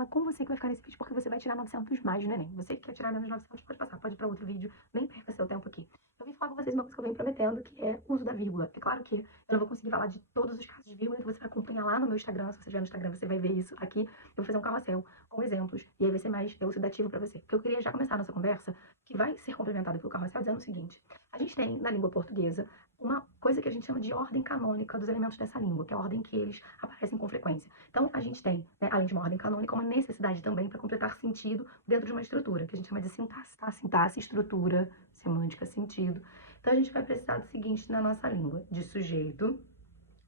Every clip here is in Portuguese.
falar com você que vai ficar nesse vídeo, porque você vai tirar 900 mais no Enem. Você que quer tirar menos 900, pode passar, pode ir pra outro vídeo, nem perca seu tempo aqui. Eu vim falar com vocês uma coisa que eu venho prometendo, que é o uso da vírgula. É claro que eu não vou conseguir falar de todos os casos de vírgula, então você vai acompanhar lá no meu Instagram. Se você estiver no Instagram, você vai ver isso aqui. Eu vou fazer um carrossel com exemplos, e aí vai ser mais elucidativo pra você. Porque eu queria já começar a nossa conversa, que vai ser complementada pelo carrossel, dizendo o seguinte. A gente tem, na língua portuguesa, uma coisa que a gente chama de ordem canônica dos elementos dessa língua, que é a ordem que eles aparecem com frequência. Então, a gente tem, né, além de uma ordem canônica, uma necessidade também para completar sentido dentro de uma estrutura, que a gente chama de sintaxe, tá? Sintaxe, estrutura, semântica, sentido. Então, a gente vai precisar do seguinte na nossa língua, de sujeito.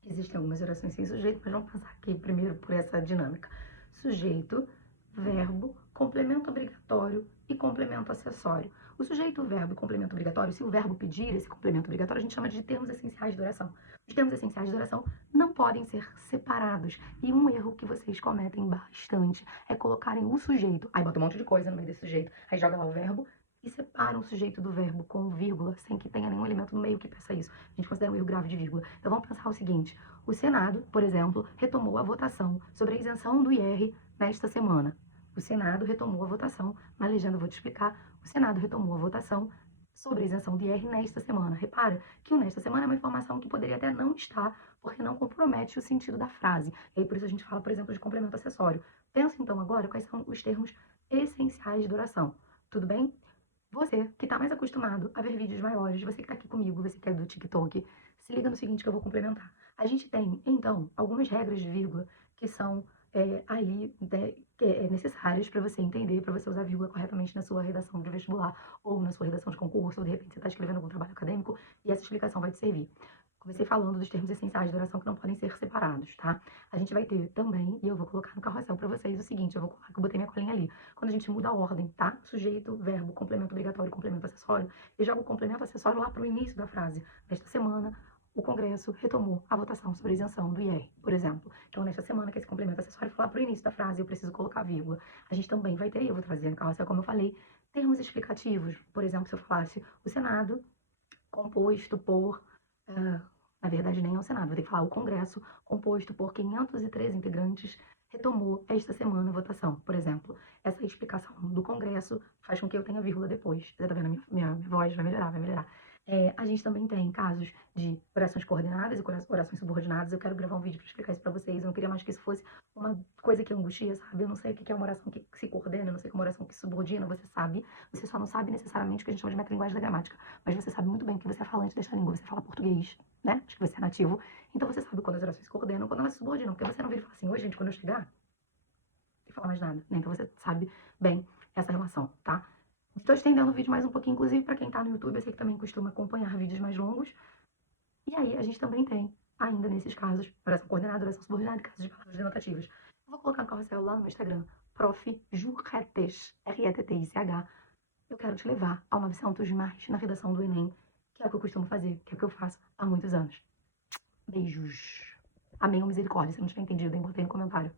Existem algumas orações sem sujeito, mas vamos passar aqui primeiro por essa dinâmica. Sujeito, verbo, complemento obrigatório e complemento acessório. O sujeito, o verbo e complemento obrigatório, se o verbo pedir esse complemento obrigatório, a gente chama de termos essenciais de oração. Os termos essenciais de oração não podem ser separados. E um erro que vocês cometem bastante é colocarem o sujeito, aí bota um monte de coisa no meio desse sujeito, aí joga lá o verbo e separam o sujeito do verbo com vírgula, sem que tenha nenhum elemento no meio que peça isso. A gente considera um erro grave de vírgula. Então vamos pensar o seguinte: o Senado, por exemplo, retomou a votação sobre a isenção do IR nesta semana. O Senado retomou a votação, na legenda eu vou te explicar, o Senado retomou a votação sobre a isenção do IR nesta semana. Repara que o nesta semana é uma informação que poderia até não estar, porque não compromete o sentido da frase. E aí por isso a gente fala, por exemplo, de complemento acessório. Pensa então agora quais são os termos essenciais de oração. Tudo bem? Você que está mais acostumado a ver vídeos maiores, você que está aqui comigo, você que é do TikTok, se liga no seguinte que eu vou complementar. A gente tem, então, algumas regras de vírgula que são aí necessárias para você entender, para você usar vírgula corretamente na sua redação de vestibular, ou na sua redação de concurso, ou de repente você está escrevendo algum trabalho acadêmico, e essa explicação vai te servir. Comecei falando dos termos essenciais de oração que não podem ser separados, tá? A gente vai ter também, e eu vou colocar no carrossel para vocês o seguinte, eu vou colocar que eu botei minha colinha ali. Quando a gente muda a ordem, tá? Sujeito, verbo, complemento obrigatório, complemento acessório, e joga o complemento acessório lá para o início da frase. Nesta semana, o Congresso retomou a votação sobre a isenção do IR, por exemplo. Então, nesta semana que esse complemento acessório for lá para o início da frase, eu preciso colocar vírgula. A gente também vai ter, eu vou trazer no carrossel, como eu falei, termos explicativos. Por exemplo, se eu falasse o Senado composto por... na verdade, nem é o Senado, vou ter que falar o Congresso, composto por 503 integrantes, retomou esta semana a votação, por exemplo. Essa explicação do Congresso faz com que eu tenha vírgula depois. Você tá vendo? Minha voz vai melhorar, vai melhorar. A gente também tem casos de orações coordenadas e orações subordinadas. Eu quero gravar um vídeo para explicar isso para vocês. Eu não queria mais que isso fosse uma coisa que angustia, sabe? Eu não sei o que é uma oração que se coordena, eu não sei o que é uma oração que se subordina. Você sabe, você só não sabe necessariamente o que a gente chama de metalinguagem da gramática. Mas você sabe muito bem que você é falante desta língua, você fala português, né? Acho que você é nativo. Então você sabe quando as orações se coordenam, quando elas se subordinam. Porque você não vira e fala assim, oi gente, quando eu chegar, não tem que falar mais nada, né? Então você sabe bem essa relação, tá? Estou estendendo o vídeo mais um pouquinho, inclusive para quem tá no YouTube, eu sei que também costuma acompanhar vídeos mais longos. E aí a gente também tem, ainda nesses casos, oração coordenada, oração subordinada e casos de palavras denotativas. Eu vou colocar no carrossel lá no meu Instagram, prof. Juretes, R-E-T-T-I-C-H. Eu quero te levar ao 900 mais na redação do Enem, que é o que eu costumo fazer, que é o que eu faço há muitos anos. Beijos. Amém ou misericórdia, se não tiver entendido, eu botei no comentário.